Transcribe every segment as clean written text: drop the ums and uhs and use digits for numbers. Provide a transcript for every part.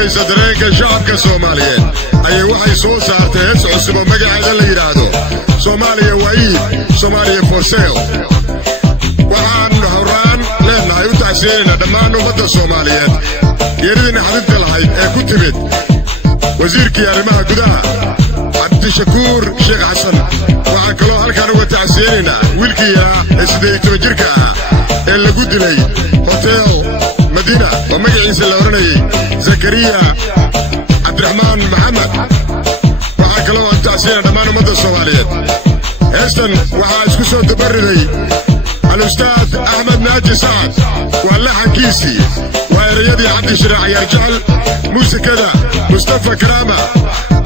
turjumaysa dareenka shacabka Soomaaliyeed ayay waxay soo saartay hees cusub oo magaceeda la yiraahdo Soomaaliya waa iib, Soomaaliya for sale. waxaan horaan leenahay u tacsiinayna dhammaan ummadda Soomaaliyeed geeridii naxdinta lahayd ee ku timid wasiirkii arrimaha gudaha Cabdishakuur Sheekh Xasan. waxaan kaloo halkaan uga tacsiinaynaa wiilkii yaraa ee 18 jirka ah ee lagu dilay hotel Madiina oo magaciisa la oranayay Zakariya Cabdiraxmaan Maxamed. waxaan kaloo aan tacsiinaa dhammaan ummadda Soomaaliyeed. heestan waxaa isku soo dabariday الأستاذ أحمد ناجي سعد واللحن كيسي وإريادي عبد الشريع يرجعل موسيقى مصطفى كرامة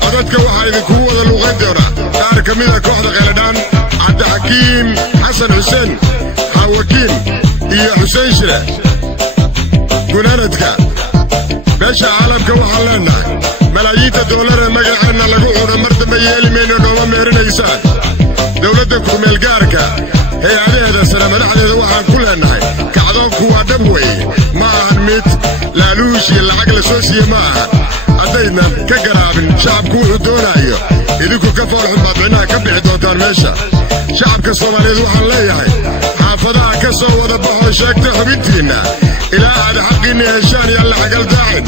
عددك وحايد كوة اللغين دورة تارك ميدا كوحدة غيردان عبد حكيم حسن حسين حواكين إيا حسين شريع قنانتك باشا عالمك وحلنا ملايين الدولار المقعنا لقوعنا مرد ميالي مينو نوما ميرين إيسان دولتكم ميلقاركا هي عليها السلام نحن وحن كلها نحن كعضوك وعدبوي معهن ميت لالوشي العقل سوسي معهن عدينا كقراب شعب كوه دونا ايو إذوكو كفارحن بابعنا كبع دوتان ميشا شعب كالصومالي وحن ليهي حافظها كسو وضبحو شاكتا حبينتينا إلى عاد حقيني هشان يلا حقل داعن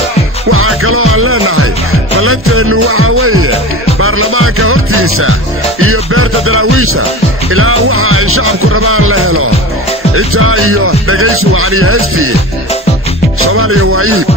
وحاكلوها لنحي فلنت انو وحاوية بارلمانك هورتيسا iyo beerta daraawiisha ilaa waxa ay shacabku rabaan la helo inta iyo dhageysi wacni heestii Soomaaliya waa iib.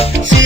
Si